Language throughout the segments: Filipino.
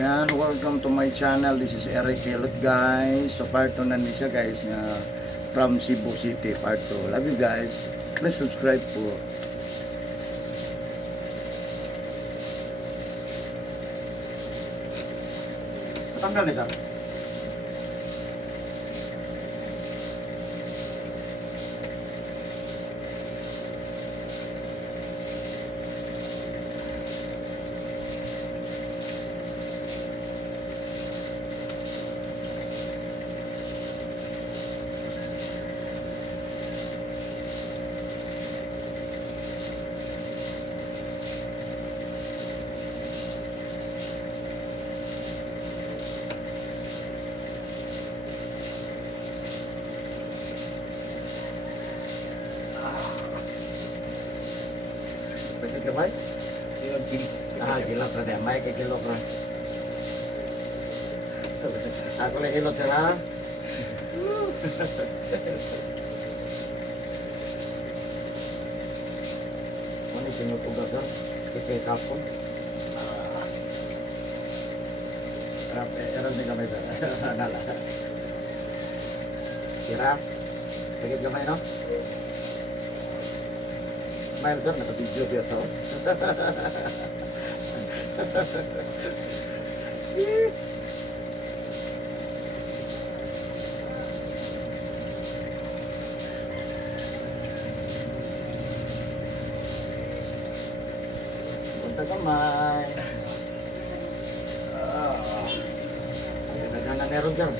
Ayan, welcome to my channel. This is Eric Hilot, guys. So part 2 na ni siya, guys, nga from Cebu City, part 2. Love you, guys. Please subscribe po. Matanggal ni sir. Sakit ka ba? Kilot na din. May kikilot na. Ako lang hilot sila. Ano sinut ugas sir? Kikay kapon. Eran din kami sir. Nala. Sira? Sakit kamay no? Smile sir, naka-video dia to. Punta kamay. Nagana meron sir.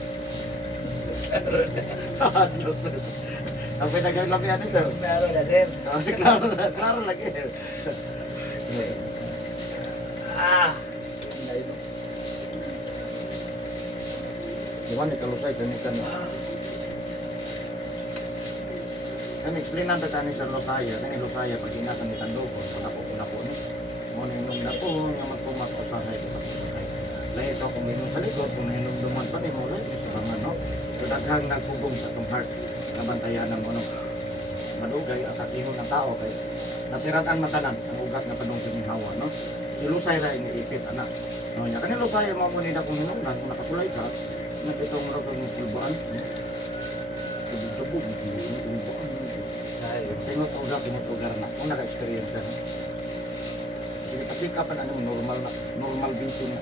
Ang pinagaglabihan ni sir. Klaro na, sir. Klaro lagi. Iwan ni kalusay kanikan mo. Kan explain nanda tani sa Losaya, kani Losaya pag ingatan ni Tandogo, panapo ni. Mo ni nung dapon nga magpumat usahay kita sa sakay. Lahi ito kung minum sa likod, kung hinumduman pa ni mo, lahi sa bangan, no? So daghang nagpugong sa itong heart, nabantayan ng ano, madugay at atihon ng tao, kay nasiratan matanan, ang ugat na panong sinihawa, no? Si Lusay ra iniipit, anak. No, niya, kanil Lusay, mga munida kung hinumdan, kung nakasulay ka, nagpitong ragong ng kulbaan, sabog-sabog, kulbaan, singot ugar na, kung naka-experience ka, no? Sige, pa-check up na, normal beauty na.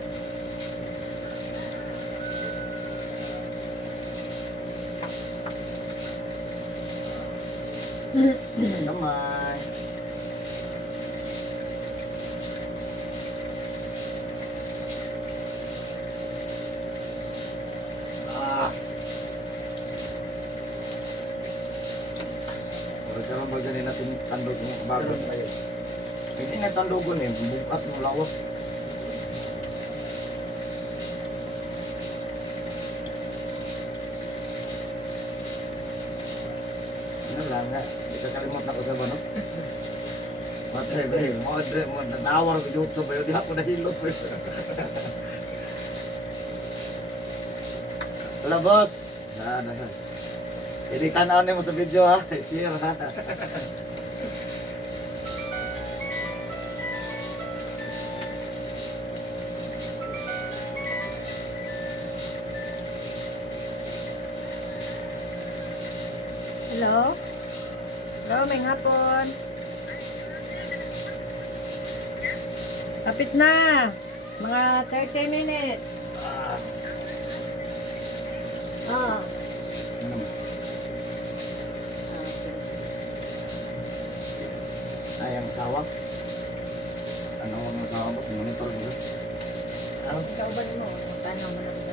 Namay. Karon ba ganin natin tandog ng bago tayo. Hindi na tandogon eh, bukat ng lawas. Ano lang nga, hindi ka kalimot na ko sa no? Matay ba eh, mo natawar ko YouTube ba yun, di ako nahilot ba yun. Wala boss, hindi tanaw mo sa video ha, share ha. Hello? Hello, may hapon. Kapit na. Mga 30 minutes. Ah. Ay, ang sawa. Ano ang sawa mo? Monitor mo. Ikaw ba mo? Tanong mo na kita.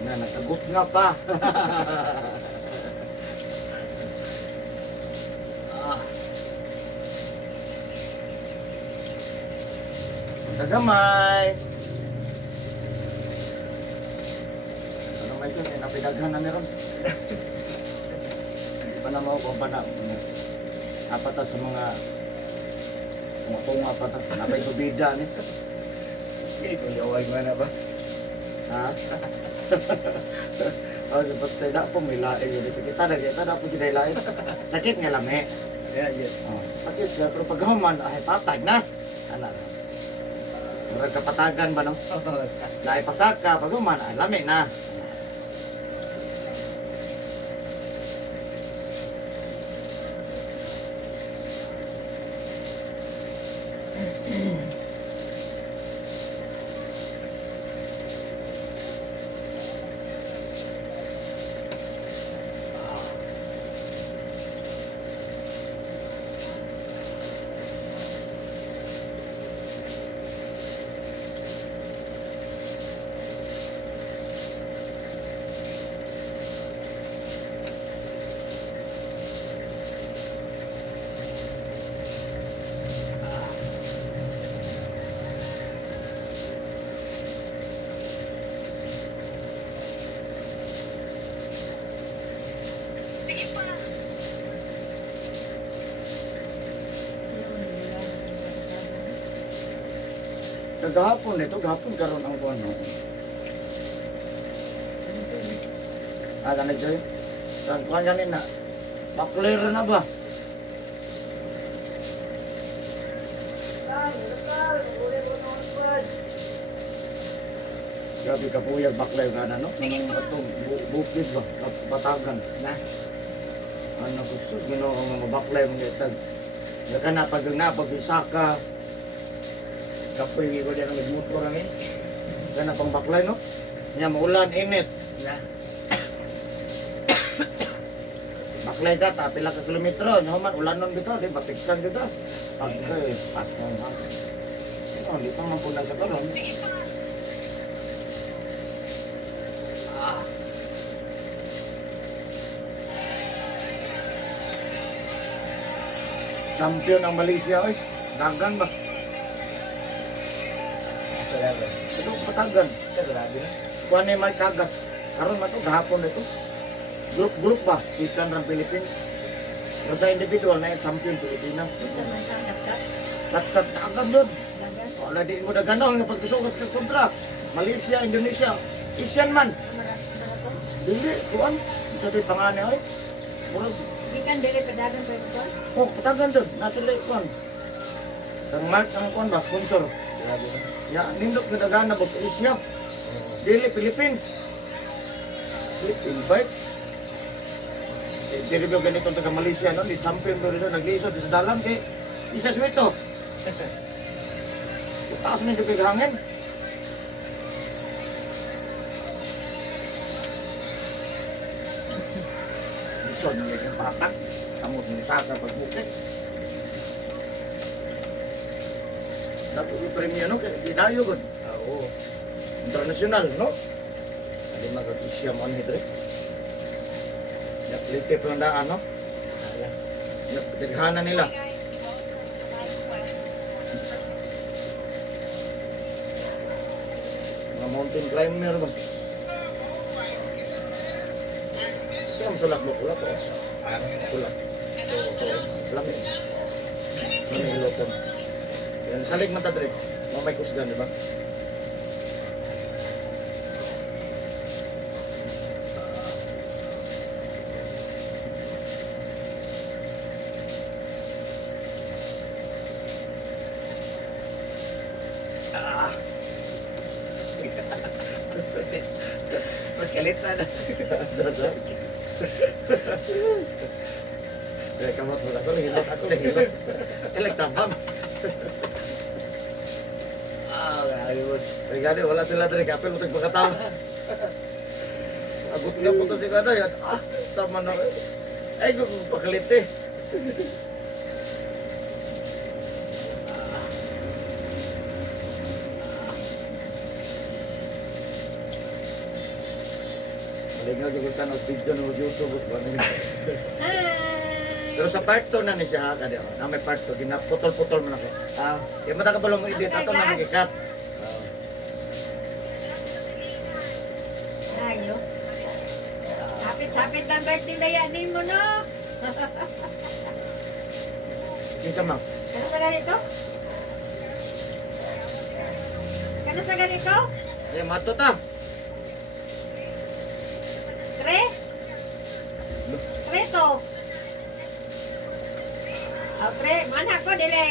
Na, nakagot nga pa. Tagamay. Ano may sun, napidaghan na meron. Hindi pa na maupo pa na. Apat sa mga tunga pa ta. Napay subida ni. Kung gawag mo na ba? Ha? Oh, dapat tayo po may lain yun. Sakit na po sila lain. Sakit nga lami. Yeah, yeah. Oh, sakit siya, pero pag human, ay patag na. Ano? Murag kapatagan ba no? Oo, Naipasaka, pag uman, lami na. Kagahapon nito, gahapon karon ang kuwan no. Ah, ganun dyan. Saan kuwan ganin na? Makler na ba? Grabe ka po yung baklay ka na, no? Itong bukid ba? Batagan. na. Ano ko sus, ginoo ang mga baklay mga itag. Yakan na pag napag-isaka, Kapoy ko din ang nagmotor kami. yakan na pang baklay, no? Nya maulan, init. Na. Baklay ka, ta, pila ka kilometro. Nya man, ulanon dito, di ba? Piksan dito. Pag pas na yung hapon. Ano, di pa man po na sa karon. Champion ang Malaysia, oy. Dagan ba? Sa labo. Ito, patagan. Grabe na. Kuha ni Mike Kagas. Karon man to, gahapon ito. Group ba? Sikan ng Philippines. Pero sa individual na yung champion Pilipinas. Minsan man siyang kapkat. Tatagam yun. Dagan. Wala di mo naganaw nga pagkusugas ka kontra. Malaysia, Indonesia, Asian man. Maraton. Dili, kuan. Sa di pangane oy. Murag, Ikan dili pedagan pa ito. oh, patagan doon. Nasa lake kuan. Ang mark ang kuan ba, sponsor. Grabe na. Ya, nindot na dagana boss Asia. Oo. Dili, Philippines. Invite. Dili ba ganito taga Malaysia, no? Ni champion doon dito, naglisod sa dalam kay isa swito. Taas na yung hangin. Lisod na yung patak. Kamot ng saka pagbukit. Dato yung premyo, no? Kaya dinayo ko. Oo. International, no? Hindi mag-isya mo nito eh. Naklitip lang daan, no? Ala. Natighanan nila. Mga mountain climber, mas. Kaya masulak mo, sulak, oh. Ano? Sulak. Lami. Lami ilokon. Yan, salig mata dre. Mamay kusgan, di ba? Ah. Mas kalita na. Kaya kamot mo ako, nahilot ako, nahilot. Ilag tabang. Ah, grabe boss. Kaya gani, wala sila dre, kapil mo tag pagkatawa. Abot nga po to si Kada, yan. Ah, sama na. Ay, kung pakalite. Malingaw yung ka ng video ng YouTube. Pero sa part 2 na ni siya ka diyan. Na may part 2, ginaputol-putol man ako. Ah. Kaya mata ka balong edit ato na magikat. Ah. Ayo. Hapit-hapit lang birthday na yanin mo, no? Kinsa man. Kano sa ganito? Kano sa ganito? Ay mato ta. Tre? Tre to. Tre, mana ko dili.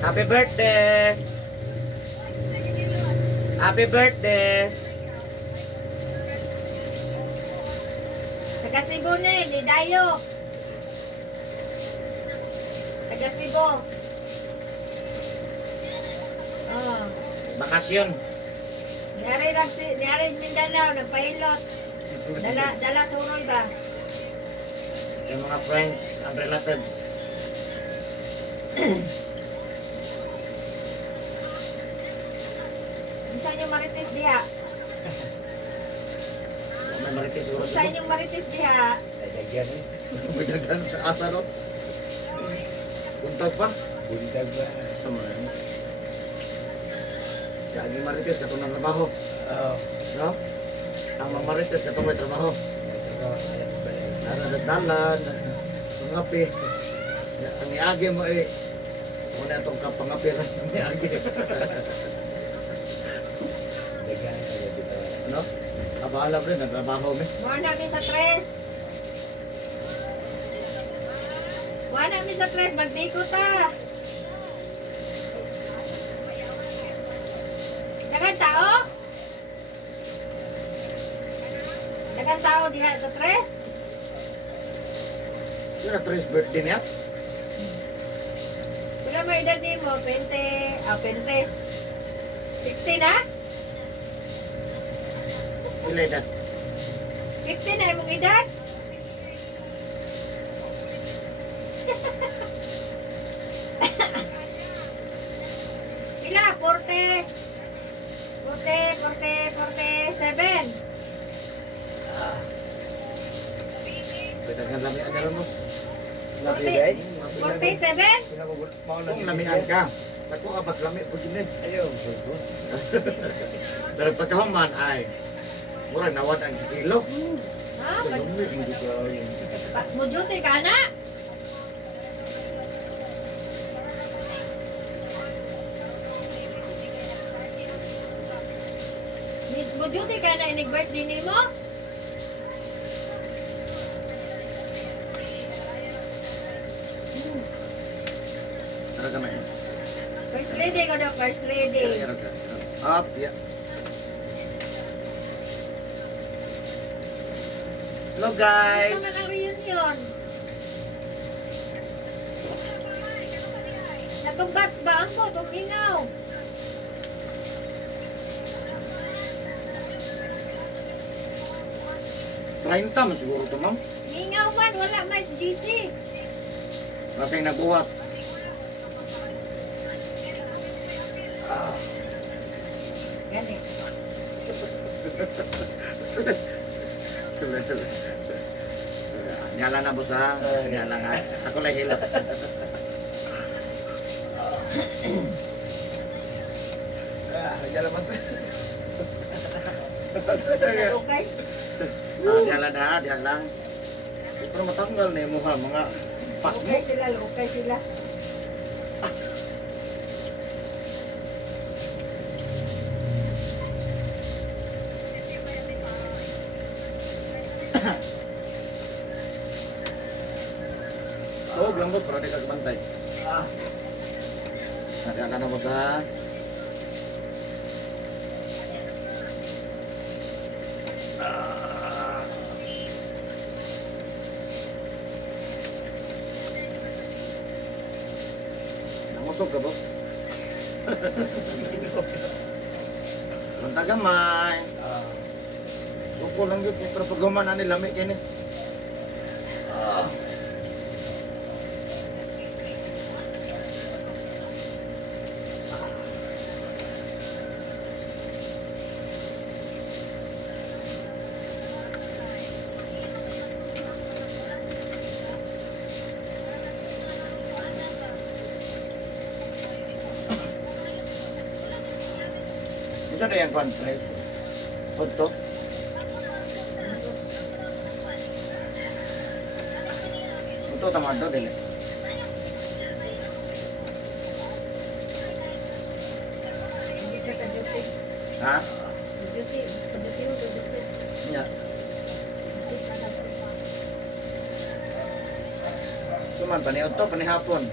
Happy birthday! Happy birthday! Taga Cebu na eh, di Dayo. Taga Cebu. Oh. Bakasyon. Diari Mindanao, nagpailot. Dala suroy ba? Sa mga friends and relatives. Bisa yung marites diha. May marites siguro Bisa siguro. yung marites diha. Dagyan eh. May dagan sa asa no? Buntag pa? Bundag ba? Sa mga ano? Kaya ang marites katong ng trabaho. Oo. No? Ang mga marites katong may trabaho. Alas ba na? Naradas dalan. Pangapi. Ang iagi mo eh. Muna itong kapangapi rin. Ang iagi. Dagyan na dito. Ano? Kabahala rin. Nagtrabaho mo. Muha namin sa tres. Muha namin sa tres, magbiko ta. Dagan tao? Dagan tao diha sa tres? Yun na Trish birthday niya. Pila mo edad ni mo? 20, 20. 50 na? Pila edad. 50 na imong edad? Pila? 40. 47. Pwede lami ang mo. Labi ba eh? 47? Kung lamian ka. Sa ko ka mas lami po din. Ayaw, burgos. Pero pagkahuman ay mura nawad ang sikilo. Ha? Lumi hindi ko yun. Mujuti ka na? Mujuti ka na inig birthday ni mo? Tara kami. First lady ko daw, first lady. Up, yeah. Hello guys. Gusto man ang reunion. Natong bats ba ang po? Itong ingaw. Trying time siguro to ma'am. Ingaw man, wala mais GC. Kasi nagbuhat. Gani. Nyala na boss ha. Nyala nga. Ako lang hilot. Jalan mas. Okay. Nyala na, diyan lang. Pero matanggal na yung mukha, mga pasmo. Okay sila, okay sila. Oh, langgot para di ka bantay. Ah, Nyala na boss ha. Namusog ka boss. Banta gamay. Suko lang yun. Pero pag humana ni lami kini. Bisa na yung conference. Punto. Punto tama daw dili. Hindi siya ka-duty. Ha? Duty. Ka-duty mo, duty siya. Nya. Duty sa kasi. Suman paniod to panihapon.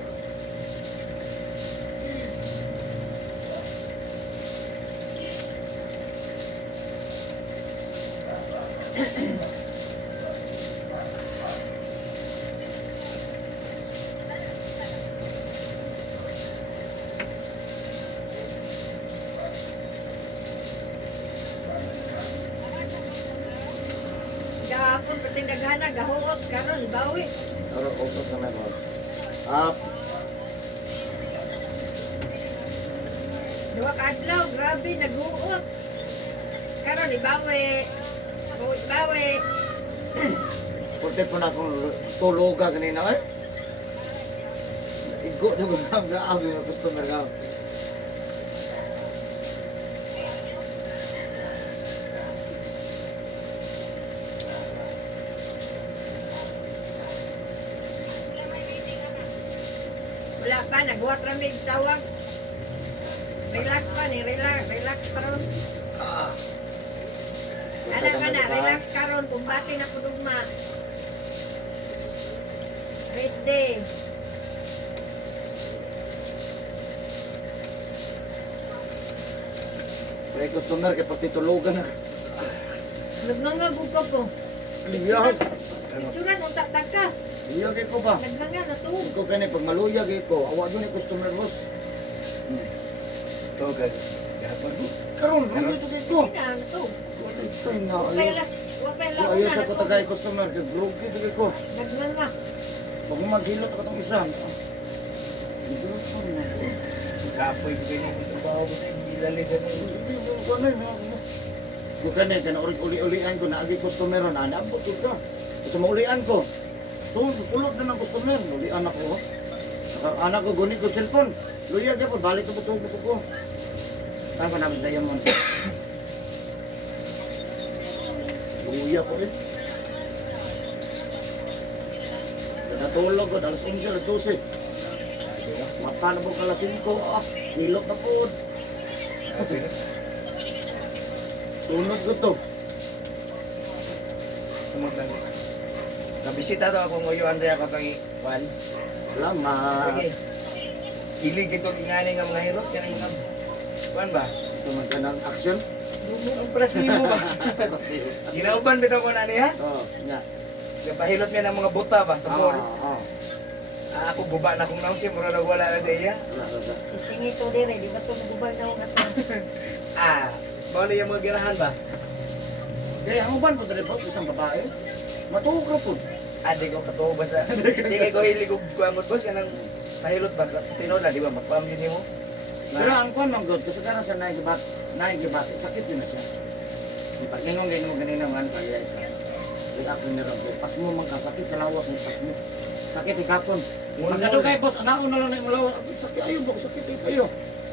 na gahuot karon bawi. Pero usos na ko. Up. Duwa ka adlaw, grabe naguot. Karon ibawi. Bawi. Puti po na akong tuluga kanina eh. Igo na ko na grabe na customer ka. Wala pa, naghuwat ramig tawag. Relax pa ni, relax pa ron. Ana ka na, relax ka ron, kumbati na po dugma. Rest day. May customer kay pati tulugan na. Nagnangagog ka po. Libyan. Itsuran, utak ka. Liyag ko ba? Nagnanga na to. Iko kani pag maluyag ko, awa yun ni customer boss. Ito ka. Gapon mo. Karon, luyag to ko. Ina, ano to? Tay na. Wapay Ayaw launa sa na ko to. tagay customer kay grugi to ko. Nagnanga. Pag maghilot ako tong isa. Kapoy ko ganyan yung trabaho ko sa ilali ganun. Kung kanay, uli-ulian ko na agi customer na naabot ka. Kasi maulian ko. Sulod na ng customer, ulian ako. Anak ko gunit ko cellphone. Luyag ako, balik ko butog ko. Saan ko namin diamond? Luyag ko eh. Natulog ko, alas 11, alas 12. Mata na po alas 5, hilot na po. Sunod ko to. Sumagdan. Nabisita to ako nguyuan rin ako itong iwan. Salamat. Sige. Kilig ito ingani nga mga hirot. Yan ang mga kuwan ba? Sumad ka ng action? Ang pras mo ba? Ginauban bitaw ko na niya. Oo, nga. Pahilot niya ng mga buta ba sa mall. Oo. Ako guba na kung nausin, mura na wala na sa iya. Istingi to dire, di ba to nagubal na ako nga to. Bawala yung mga girahan ba? Kaya ang uban po dali po, isang babae. Matugro po. Di ko katuo ba sa... Di kay ko hilig ko kuwangot boss, kanang pahilot ba? Sa tinola, di ba? Magpamili mo. Pero ang kuwan mang good, kasi karang sa naigibat, sakit din na siya. Pag ingong ganyan mo ganina man, kaya ika. React mo nila, pas mo magkasakit sa lawas mo, pas mo. Sakit ikapon. Pagkado kay boss, anaon na lang na yung lawas. Sakit ayo, bako sakit kayo.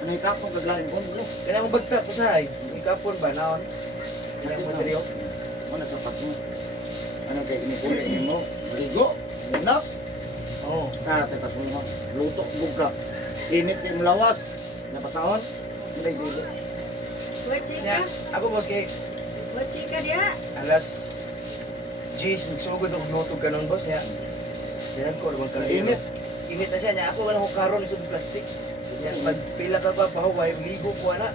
Ano ikapon, kaglaing ko. Kaya mo bagta ko sa ay. Ikapon ba? Naon? Kaya mo dali oh. Ano sa pas mo? Ano kay inikulit mo? Ligo, munas. Oo. Tepas mo, luto, buka. Init yung lawas. Napasaon. Hindi, hindi. Wachika, Nya, ako boss kay wachika dia. alas 10 magsugod og lutog kanon boss niya. Diyan ko naman kala Init. Init na siya niya. Ako wala ko karon sa plastic. Yan pag pila ka pa pahuway ligo ko ana.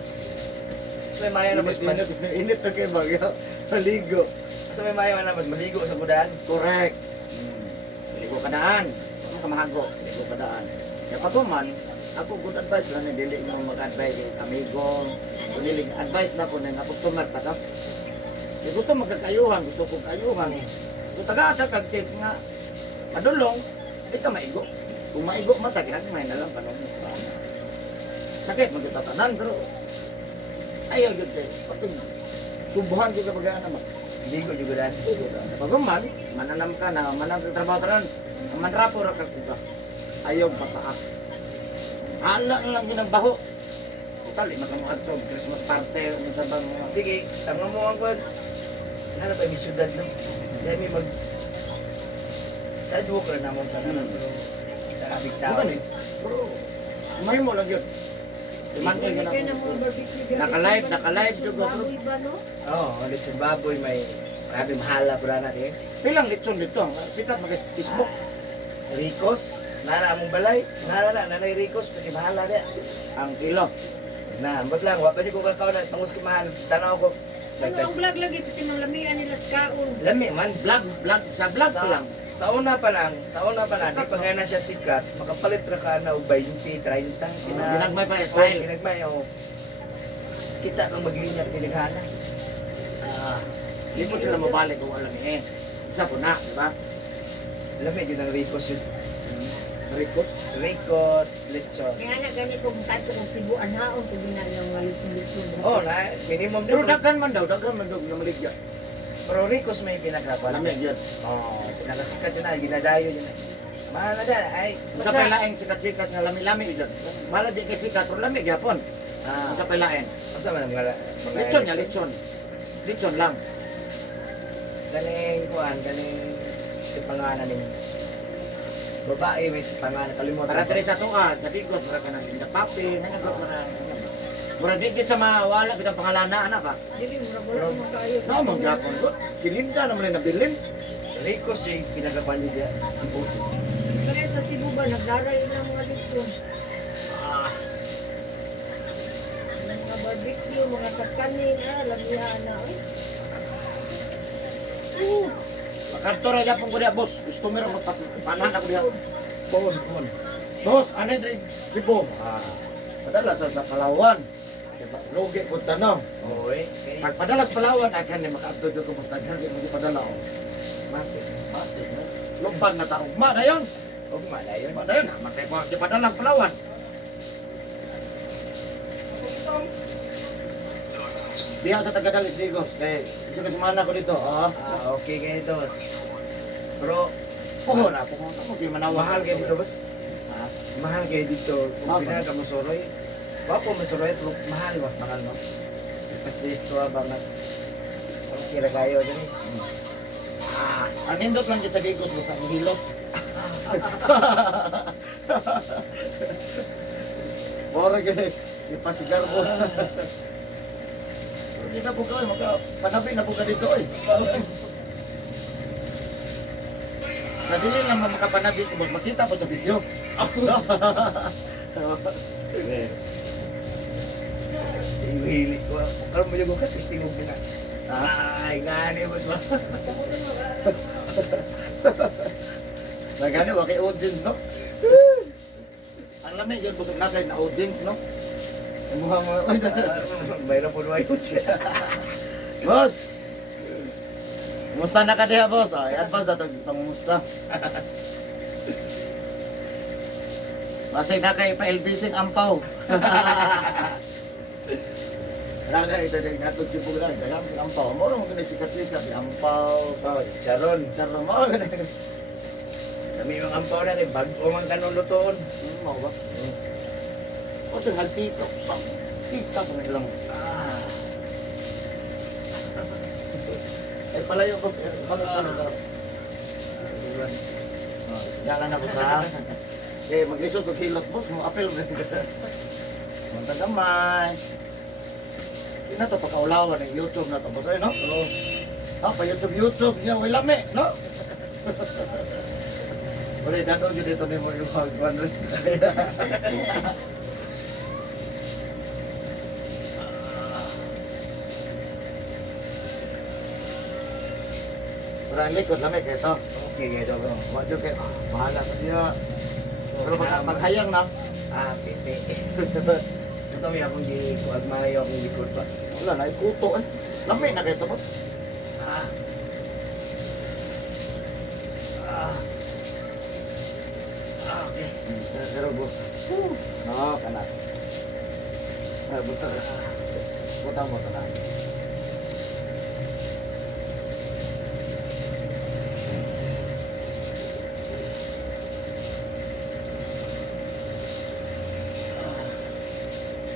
So may mayo na boss man. Init na kayo bagyo. Maligo. So may mayo na boss maligo sa kudan. Correct. Maligo ka daan. Ano ka mahago? Maligo ka daan. Kaya patuman, ako good advice lang na dili mo mag-advise kay amigo. Kung dili advice na ko na nga customer ta ka. Kung gusto magkakayuhan, gusto kong kayuhan. Kung taga-ata kag tip nga, padulong, di ka maigo. Kung maigo mata, kinagmay na lang paano mo. Sakit, magtatanan, pero ayaw yun kayo. Pati subuhan ko kapag naman. Ligo jud kudan. Pag man, mananam ka na, manang trabaho tanan, manrapo ra ka kuka. Ayaw pa sa ak. Hala na lang ginagbaho. Total, makamuad to, Christmas party, ano sa bang mga... Sige, tama mo ang kwan. Ano pa yung syudad no? Dahil may mag... Sa duwa ko na naman ka na pero abig tao. Bukan eh. Pero, may mo lang yun. Dimantay ka na. Kaya na mga barbecue dia. Naka-live juga, bro. Baboy ba no? Oo, ulit sa baboy may grabe mahala po na natin. Pilang litson dito, sikat mag-Facebook. Ricos, nara among balay, nanay Ricos, pati mahala na. Ang kilo. Na, ambot lang, wapa niyo ko kakao na, tangos ko mahal, tanaw ko. Ano ang vlog lagi pati ng lamian nila sa kaon. Lami man, Sa vlog ko lang. Sa una pa lang, di pa nga na siya sikat, makapalit ra ka na og 20, 30, Ginagmay pa yung style. Ginagmay, oh. Kita kang maglinya at tinighana. Hindi mo sila mabalik kung alam eh. Isa po na, di ba? Lamig yun ang Ricos yun. Ricos. Ricos, Lechon. Kaya na ganito kung tato kung Cebu anaon to ginalaw nga lutsun-lutsun. Oh, na, minimum Pero din. daghan man daw na maligya. Pero Ricos may pinagkakuan. Lamig yun. Oh, pinakasikat yun na, ginadayo yun. Mahal na dyan, ay, Sa palaeng sikat-sikat nga lami-lami yun. Mala di kay sikat, pero lamig yapon. Ah, Sa palaeng. basta man mga Lechon niya, lechon. Lechon lang. Galing kuan, galing si pangalan ni babae may pangalan kalimutan. Para diri sa tuan, sa Bigos, para ka nang papi, nga nag para. Mura di gid sa mawala bitang pangalana anak ka. Dili mura mo kayo. No, mo gyapon ko. Si Linda naman na nabilin. Ricos yung pinagapan niya Cebu. Kaya sa Cebu ba nagdaray na mga lutsun. Ah, Mga barbecue, mga kakanin, lamihan na. Makanto ra gyapon ko diha, boss. Gusto mo ra magpanahan ako diha. bon. Boss, ano din Cebu? Padala sa Palawan. Diba? Lugi po tanong. Oy, okay. Pag padala sa Palawan, akan ni makaabdo dito kung taghan di mo padala o. Bakit? Mati no. Lumban na taong ma dayon. Oh, malayon. Ma dayon, matay mo di padala sa Palawan. Diha sa Tagadalis Digos, kay isa ka semana ko dito, oh. Ah, okay kayo dito. Pero, Puho na, puho na mo di manawa. mahal kayo dito, boss. Ha? Mahal kayo dito. Mahal Kung ba? pinaka masuroy. Wapo masuroy, pero mahal ba? Mahal no. Kasi listo ba na? Okay na kayo, gani. Ang indot lang dito sa Digos, boss, ang hilot. Bora gini, ipasigar mo. Hindi na po ka, panabi na po ka dito eh. Nadili lang makapanabi ko, makita po sa video. Ihili ko. Kalau mo yung katis, tingog nila. Ay, gani, boss ba? Nagani, wakay audience, no? Ang lamig yun, busog na kayo na audience, no? Ang mukha mo, Mayroon po naman yun siya. boss! Kumusta na ka diha, boss? Ay, advance na ito, pangumusta. Masay na kayo pa LBC ang ampaw. Raga ito din natod si Puglan, dayam ang ampaw. Moro mo gani sikat-sikat, ampaw. Oh, Sharon. Sarang mo gani. Kami yung ampaw na kay bago man kanong lutoon. Mo ba? O sa haltito, sang tita ko nilang. Ah. Ay palayo boss, ano ka? Boss. Yalan ako sa. Eh maglisod ko hilot boss, mo apel ba? Munta gamay. Di na to pagkaulawan ng YouTube na to boss, ay no? Oo. Ah, pa YouTube niya, wala me, no? Wala, dadong yun dito ni mo yung hagwan rin. Pero ang likod, lamig ito. Okay, kayo boss. Wadyo kayo, bahala ka diya. Pero maghayang na. Ah, piti. Ito may akong di kuag mayo akong likod pa. Wala na, ikuto eh. Lamig na kayo ito, boss. Ah. Ah. Ah, okay. Pero boss. Oo, kana. Ah, basta. Butang mo sana.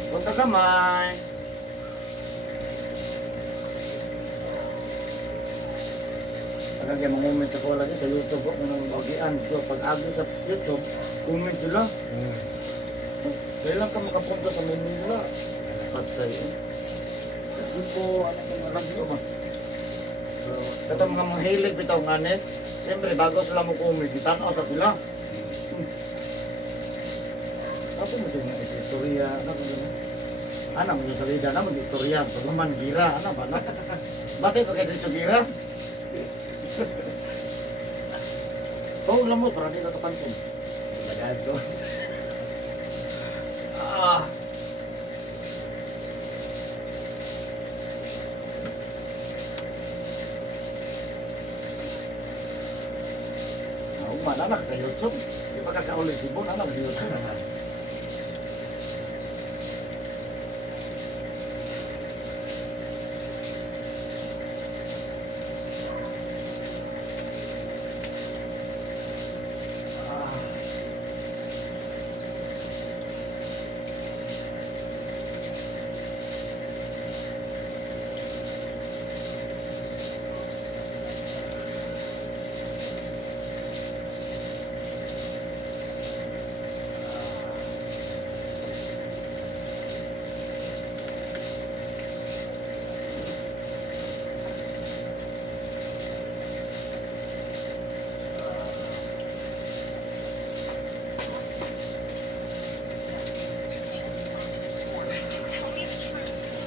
Punta kamay. Agad yung mga comment ako lagi sa YouTube ko kung nang bagian. So pag agi sa YouTube, comment sila. Kailan ka makapunta sa Manila? Patay eh. Kasi po, ano yung radio ba? So, ito mga mahilig bitaw nga net. Siyempre, bago sila mo comment, itanaw sa sila. Apa mo siya nga istorya? Ano ba gano'n? Ano mo yung salida? Ano mo yung istorya? Pag naman, gira. Ano ba? No? Bakit pa kayo dito gira? Oo, alam mo, parang hindi ka kapansin. Magad ko. Ah. naman, anak sa YouTube. Di ba kakaulit si Bon, anak sa YouTube.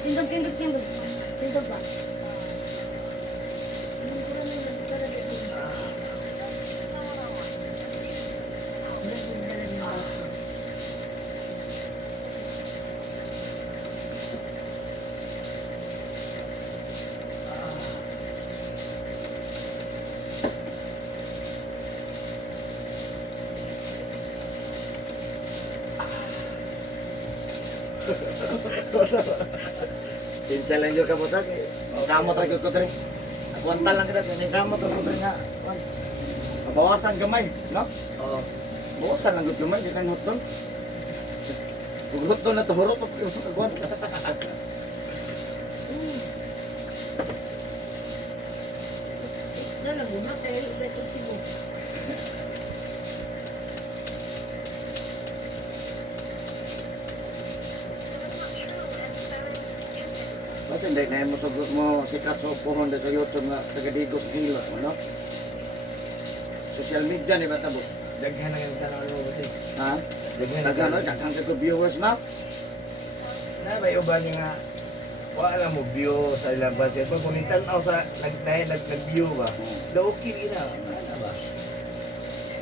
Tindog, tindog, tindog. Tindog ba? Sinsya lang yung kamusak. Kamot rin ko rin. Nakuwanta lang kita. May kamot rin ko rin nga. Bawasan gamay, no? Oo. Bawasan lang gud gamay. Di na hutol. Kung hutol na tuhuro, nakuwanta. Dalang gumatay, beto sibo. Kasi hindi na mo sugot mo sikat sa upuhon sa YouTube nga tagadigos kilo, ano? Social media ni bata boss. Daghan ang tanong mo kasi. Ha? Daghan Dagan no, daghang ka viewers na. Na may uban nga wala mo view sa ilang bansa. Pag kunitan ako sa nag-view ba? Daw okay gina. Ano ba?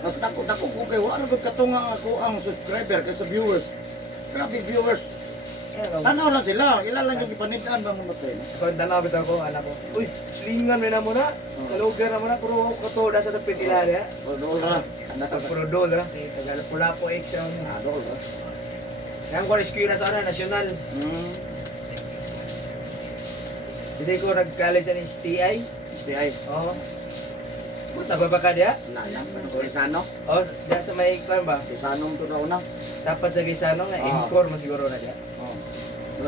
Mas dako ko kay wala gud katunga ako ang subscriber kay sa viewers. Grabe viewers. Tanaw lang sila, ilan lang yung ipanidaan bang mamatay. Kung tanawit ako, anak ko, uy, slingan mo na muna. Kalugar na muna, puro katoda sa tapit ila niya. Dol ra. Pag puro dol, ha? Tagal pula po X ang niya. Dol ra. Yan ko rescue na sa nasyonal. Hindi ko nag-college ng STI. STI. Oo. Punta ba ka diya? Lalang sa Isano. Oo, diyan sa may kwan ba? Isanong to sa una. Dapat sa Gisano nga, Ah. Encore mo siguro na diya. Oh.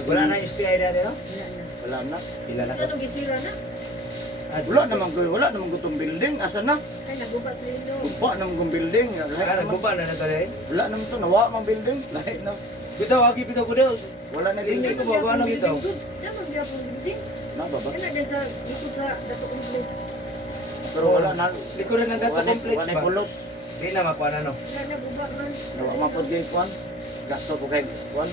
Wala na STI dati, no? Wala na. Wala na. Ila na to. Ano gisira na? Wala naman gutong building. Asa na? Ay, nagubas lindo. Guba naman gong building. Kaya Lahi naman. nagbuba na na to diya. Wala naman to. Nawa mang building. Lahi na. Bitaw, agi bitaw ko daw. Wala na Hindi building. ko ba ano bitaw? Daman gyapon building. Na ba ba? Kana din sa likod sa Dato Complex. Pero wala na. Likuran ng Dato Complex Wala ba? pulos. Di na makuha na, no? Wala na guba man. Nawa man po kay kwan. Gasto po kay kwan.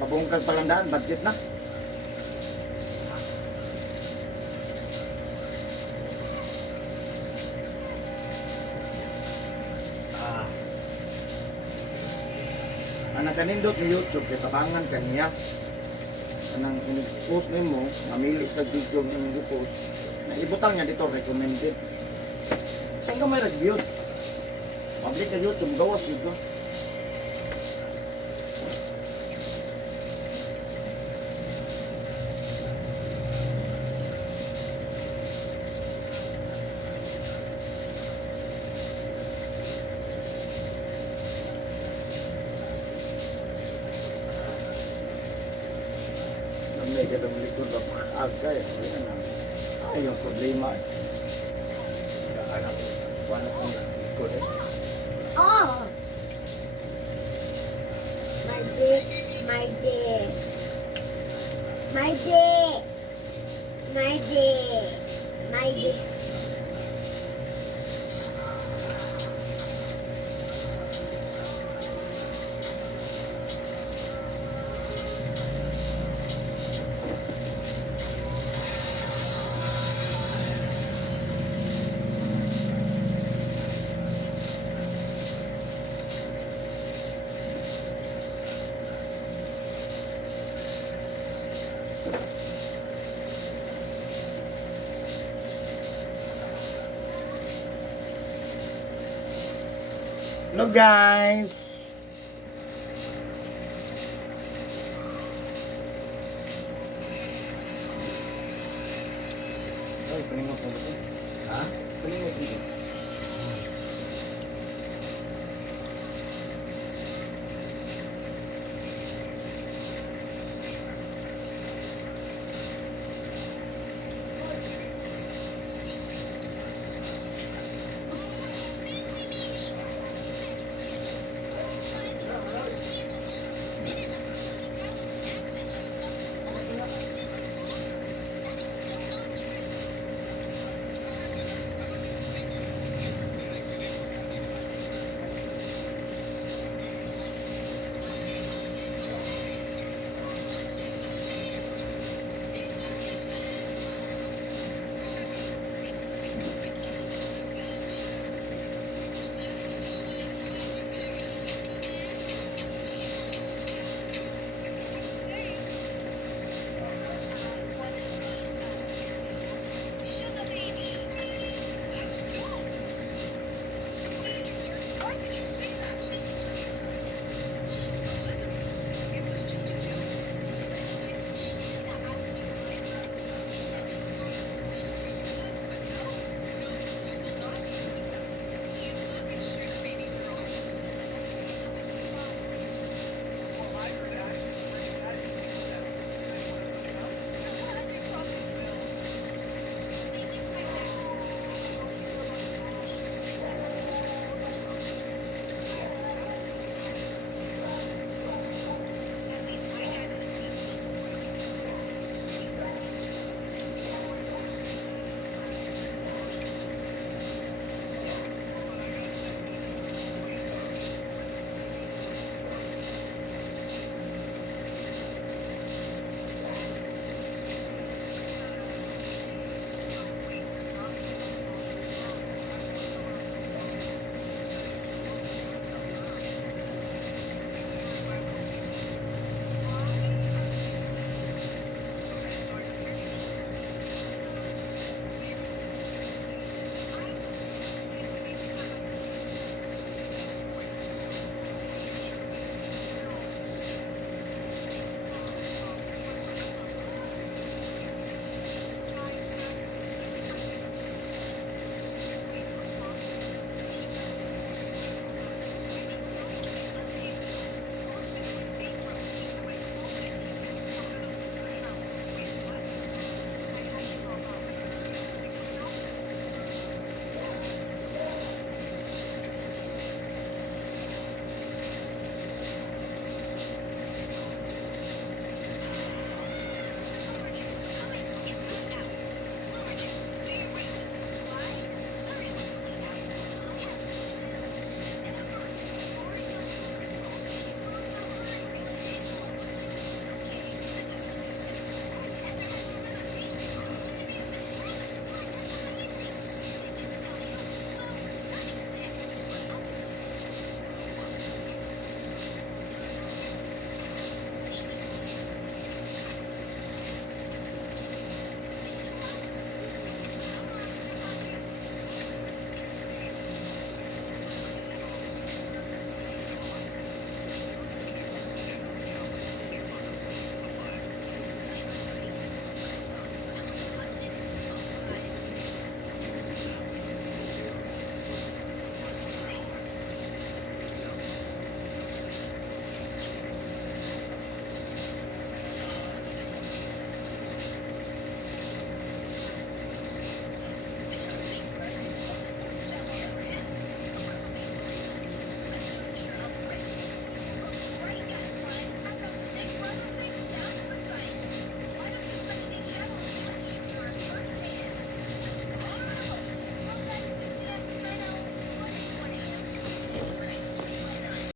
Pabungkag palandaan. Budget na. Ah. Ang nakanindot ni YouTube, kay tabangan kaniya. Anang post nimo, mamili sa video ng imong post. Na ibutang niya dito recommended. Saan ka may reviews? Public na YouTube, gawas dito. May gadang likod na agay. Ayan na. Ay, yung problema. Anak ko. Wala kang likod eh. Oh! My dick, my dick. My dick. My dick. My dick. Hello guys. Ay, paningot mo ba ito? Ha? Paningot mo ito.